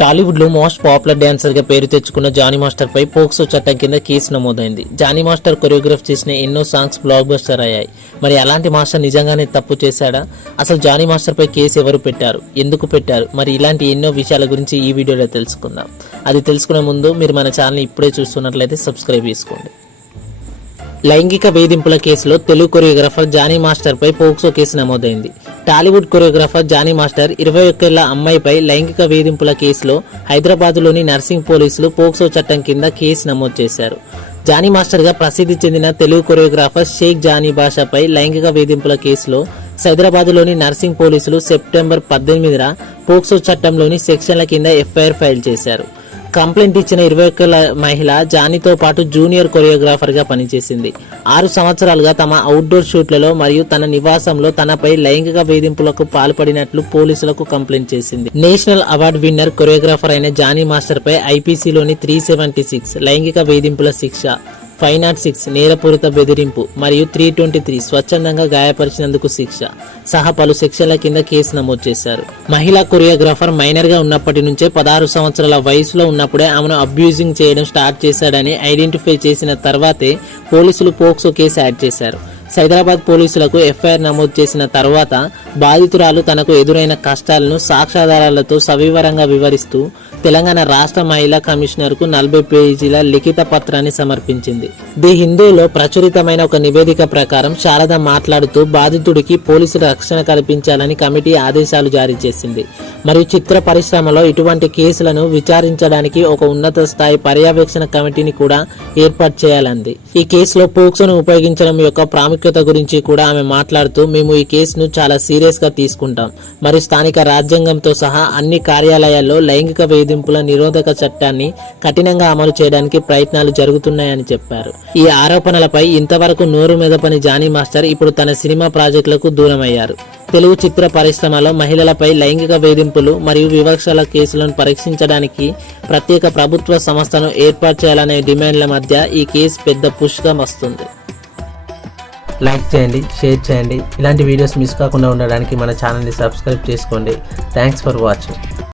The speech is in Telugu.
టాలీవుడ్ లో మోస్ట్ పాపులర్ డాన్సర్ గా పేరు తెచ్చుకున్న జానీ మాస్టర్ పై పోక్సో చట్టం కింద కేసు నమోదైంది. జానీ మాస్టర్ కొరియోగ్రాఫ్ చేసిన ఎన్నో సాంగ్స్ బ్లాక్ బస్టర్ అయ్యాయి. మరి అలాంటి మాస్టర్ నిజంగానే తప్పు చేశాడా? అసలు జానీ మాస్టర్ పై కేసు ఎవరు పెట్టారు, ఎందుకు పెట్టారు? మరి ఇలాంటి ఎన్నో విషయాల గురించి ఈ వీడియోలో తెలుసుకుందాం. అది తెలుసుకునే ముందు మీరు మన ఛానల్ ఇప్పుడే చూస్తున్నట్లయితే సబ్స్క్రైబ్ చేసుకోండి. లైంగిక వేధింపుల కేసులో తెలుగు కొరియోగ్రాఫర్ జానీ మాస్టర్ పై పోక్సో కేసు నమోదైంది. టాలీవుడ్ కొరియోగ్రాఫర్ జానీ మాస్టర్ 21 ఏళ్ల అమ్మాయిపై లైంగిక వేధింపుల కేసులో హైదరాబాద్లోని నర్సింగ్ పోలీసులు పోక్సో చట్టం కింద కేసు నమోదు చేశారు. జానీ మాస్టర్ గా ప్రసిద్ధి చెందిన తెలుగు కొరియోగ్రాఫర్ షేక్ జానీ బాషాపై లైంగిక వేధింపుల కేసులో హైదరాబాద్లోని నర్సింగ్ పోలీసులు సెప్టెంబర్ 18న పోక్సో చట్టంలోని సెక్షన్ల కింద ఎఫ్ఐఆర్ ఫైల్ చేశారు. కంప్లైంట్ ఇచ్చిన 21 ఏళ్ల మహిళ జానీతో పాటు జూనియర్ కొరియోగ్రాఫర్ గా పనిచేసింది. 6 సంవత్సరాలుగా తమ అవుట్డోర్ షూట్లలో మరియు తన నివాసంలో తనపై లైంగిక వేధింపులకు పాల్పడినట్లు పోలీసులకు కంప్లైంట్ చేసింది. నేషనల్ అవార్డు విన్నర్ కొరియోగ్రాఫర్ అయిన జానీ మాస్టర్ పై ఐపీసీలోని 376 లైంగిక వేధింపుల శిక్ష, 506 నేరపూరిత బెదిరింపు మరియు 323 స్వచ్ఛందంగా గాయపరిచినందుకు శిక్ష సహా పలు సెక్షన్ల కింద కేసు నమోదు చేశారు. మహిళా కొరియోగ్రాఫర్ మైనర్ గా ఉన్నప్పటి నుంచే 16 సంవత్సరాల వయసులో ఉన్నప్పుడే ఆమెను అబ్యూజింగ్ చేయడం స్టార్ట్ చేశాడని ఐడెంటిఫై చేసిన తర్వాతే పోలీసులు పోక్సో కేసు యాడ్ చేశారు. హైదరాబాద్ పోలీసులకు ఎఫ్ఐఆర్ నమోదు చేసిన తర్వాత బాధితురాలు తనకు ఎదురైన కష్టాలను సాక్ష్యాధారాలతో సవివరంగా వివరిస్తూ తెలంగాణ రాష్ట్ర మహిళా కమిషనర్ కు 40 పేజీల లిఖిత పత్రాన్ని సమర్పించింది. ది హిందూలో ప్రచురితమైన ఒక నివేదిక ప్రకారం శారద మాట్లాడుతూ బాధితుడికి పోలీసుల రక్షణ కల్పించాలని కమిటీ ఆదేశాలు జారీ చేసింది. మరియు చిత్ర పరిశ్రమలో ఇటువంటి కేసులను విచారించడానికి ఒక ఉన్నత స్థాయి పర్యవేక్షణ కమిటీని కూడా ఏర్పాటు చేయాలంది. ఈ కేసులో పోక్సోను ఉపయోగించడం యొక్క ప్రాముఖ్యత గురించి కూడా ఆమె మాట్లాడుతూ, మేము ఈ కేసును చాలా సీరియస్ గా తీసుకుంటాం మరియు స్థానిక రాజ్యాంగంతో సహా అన్ని కార్యాలయాల్లో లైంగిక వేధింపుల నిరోధక చట్టాన్ని కఠినంగా అమలు చేయడానికి ప్రయత్నాలు జరుగుతున్నాయని చెప్పారు. ఈ ఆరోపణలపై ఇంతవరకు నోరు మెదపని జానీ మాస్టర్ ఇప్పుడు తన సినిమా ప్రాజెక్టులకు దూరమయ్యారు. తెలుగు చిత్ర పరిశ్రమలో మహిళలపై లైంగిక వేధింపులు మరియు వివక్షల కేసులను పరీక్షించడానికి ప్రత్యేక ప్రభుత్వ సంస్థను ఏర్పాటు చేయాలనే డిమాండ్ల మధ్య ఈ కేసు పెద్ద పుష్గా వస్తుంది. లైక్ చేయండి, షేర్ చేయండి. ఇలాంటి వీడియోస్ మిస్ కాకుండా ఉండడానికి మన ఛానల్ని సబ్స్క్రైబ్ చేసుకోండి. Thanks for watching.